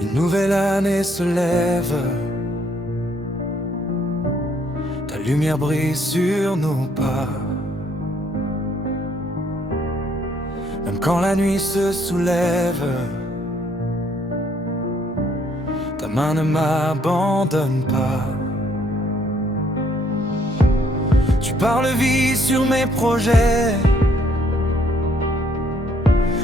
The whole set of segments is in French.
Une nouvelle année se lève, ta lumière brille sur nos pas. Même quand la nuit se soulève, ta main ne m'abandonne pas. Tu parles vie sur mes projets,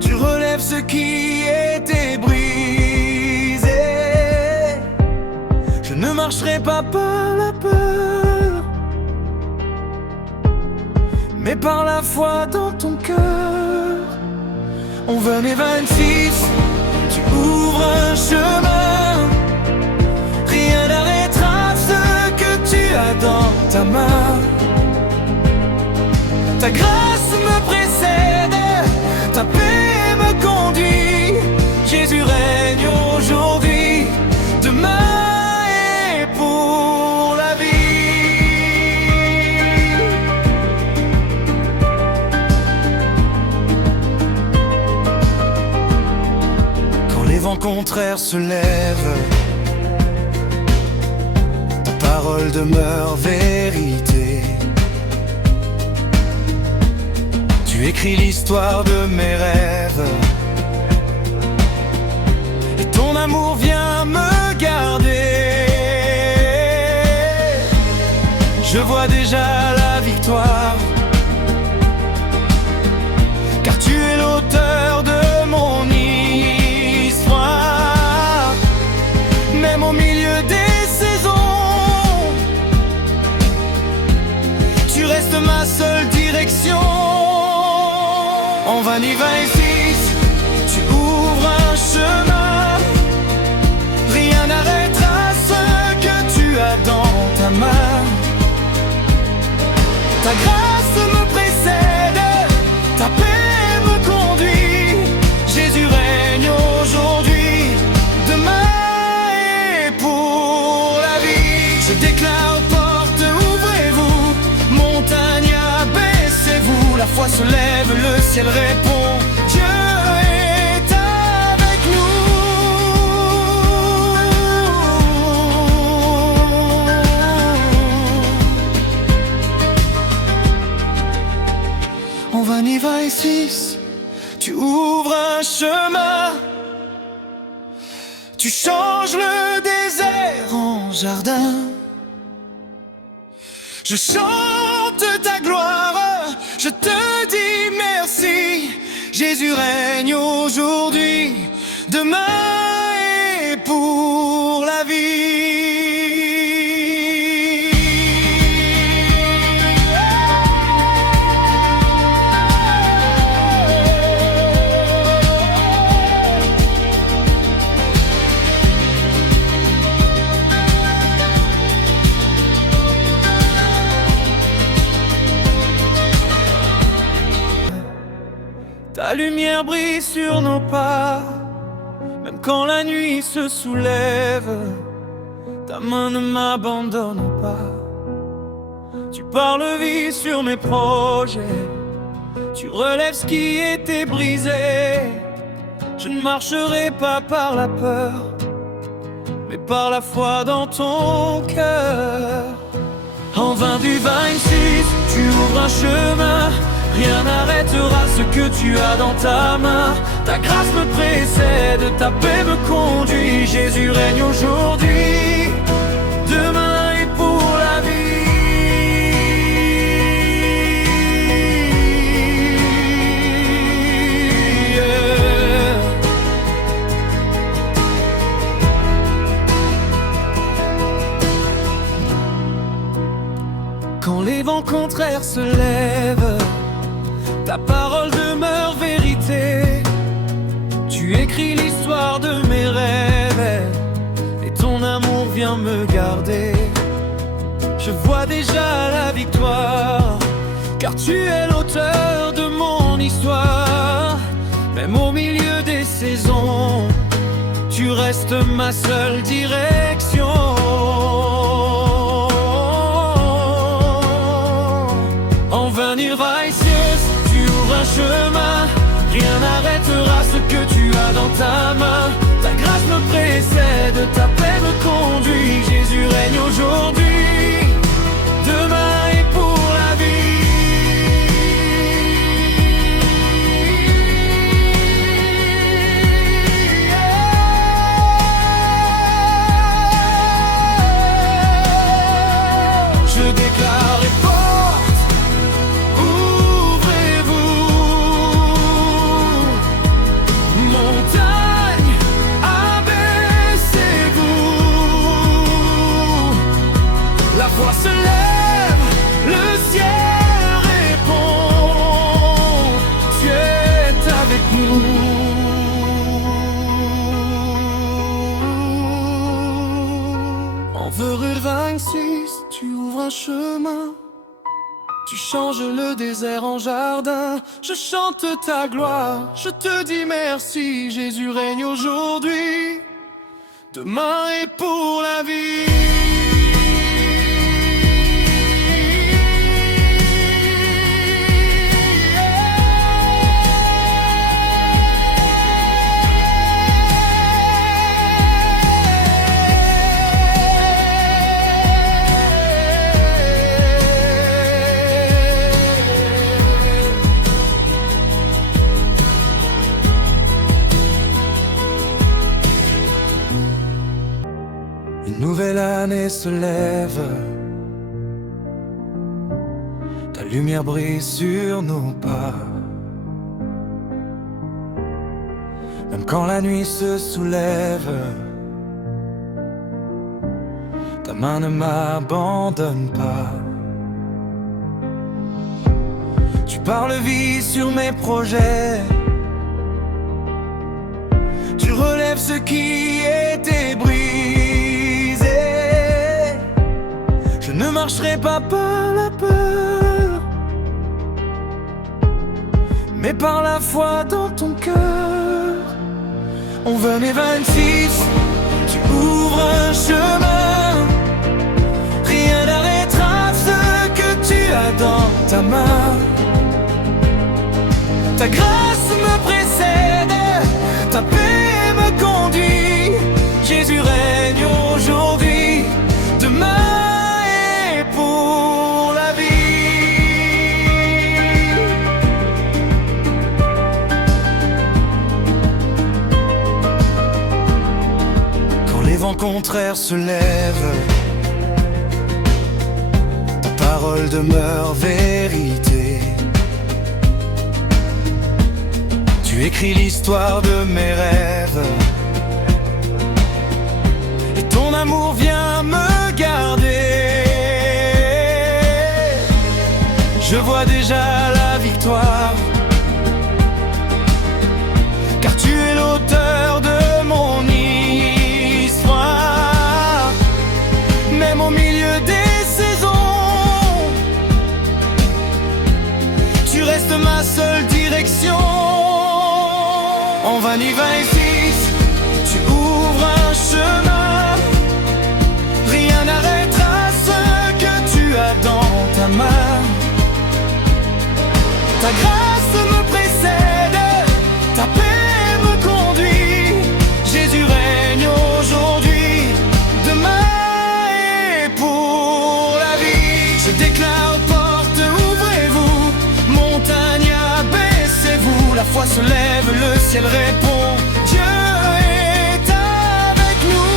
tu relèves ce qui était brisé. Je ne marcherai pas par la peur, mais par la foi dans ton cœur. En 2026, tu ouvres un chemin, rien n'arrêtera ce que tu as dans ta main. Ta grâce me précède, ta paix me conduit. Jésus règne aujourd'hui, demain et pour la vie. Quand les vents contraires se lèvent, ta parole demeure vérité. Tu écris l'histoire de mes rêves, et ton amour vient me garder. Je vois déjà la victoire, car tu es l'auteur de mon histoire. Même au milieu des saisons, tu restes ma seule direction. En 2026, tu ouvres un chemin, rien n'arrêtera ce que tu as dans ta main. Ta grâce me précède, ta paix me conduit. Jésus règne aujourd'hui, demain et pour la vie. Je déclare aux portes, ouvrez-vous, montagne abaissez-vous. La foi se lève, le ciel répond, Dieu est avec nous. En 2026, tu ouvres un chemin, tu changes le désert en jardin. Je chante ta gloire, je te dis merci. Jésus règne aujourd'hui, demain et pour la vie. Ta lumière brille sur nos pas, même quand la nuit se soulève. Ta main ne m'abandonne pas. Tu parles vie sur mes projets, tu relèves ce qui était brisé. Je ne marcherai pas par la peur, mais par la foi dans ton cœur. En 2026, tu ouvres un chemin, rien n'arrêtera ce que tu as dans ta main. Ta grâce me précède, ta paix me conduit. Jésus règne aujourd'hui, demain et pour la vie. Quand les vents contraires se lèvent, ta parole demeure vérité. Tu écris l'histoire de mes rêves, et ton amour vient me garder. Je vois déjà la victoire, car tu es l'auteur de mon histoire. Même au milieu des saisons, tu restes ma seule direction. En 2026, tu ouvres un chemin, rien n'arrêtera ce que tu as dans ta main. Ta grâce me précède, aujourd'hui, demain et pour la vie. Je déclare les portes, ouvrez-vous. Montagne, abaissez-vous. La voix se lève, le ciel répond. Tu es avec nous. En Verrure 26, tu ouvres un chemin. Tu changes le désert en jardin. Je chante ta gloire, je te dis merci. Jésus règne aujourd'hui, demain et pour la vie. Une nouvelle année se lève, ta lumière brille sur nos pas. Même quand la nuit se soulève, ta main ne m'abandonne pas. Tu parles vie sur mes projets, tu relèves ce qui était brisé. Je ne marcherai pas par la peur, mais par la foi dans ton cœur. On veut mes 26, tu ouvres un chemin. Rien n'arrêtera ce que tu as dans ta main. Ta grâce me précède, ta paix me conduit. Jésus règne aujourd'hui, demain et pour la vie. Quand les vents contraires se lèvent, ta parole demeure vérité. Tu écris l'histoire de mes rêves, et ton amour vient me garder. Je vois déjà la victoire, car tu es l'auteur de mon histoire. Même au milieu des saisons, tu restes ma seule direction. En 26, tu ouvres un chemin. Rien n'arrêtera ce que tu as dans ta main. Ta grâce me précède, ta paix me conduit. Jésus règne aujourd'hui, demain et pour la vie. Je déclare porte, ouvrez-vous. Montagne, abaissez-vous. La foi se lève, le ciel répond. Dieu est avec nous.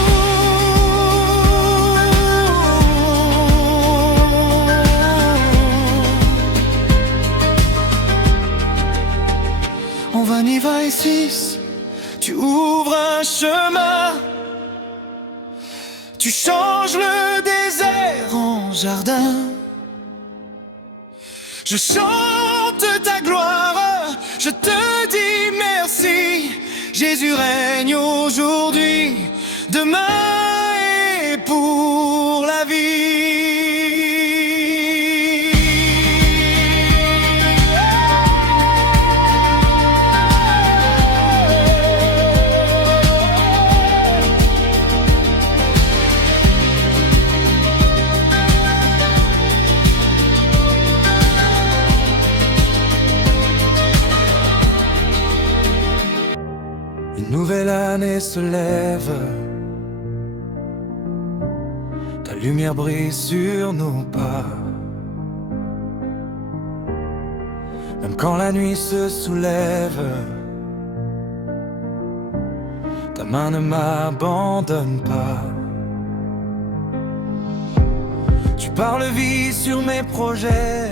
En 26, tu ouvres un chemin. Tu changes le désert en jardin. Je chante ta gloire, je te dis merci. Jésus règne aujourd'hui, demain et pour la vie. Une nouvelle année se lève, ta lumière brille sur nos pas. Même quand la nuit se soulève, ta main ne m'abandonne pas. Tu parles vie sur mes projets,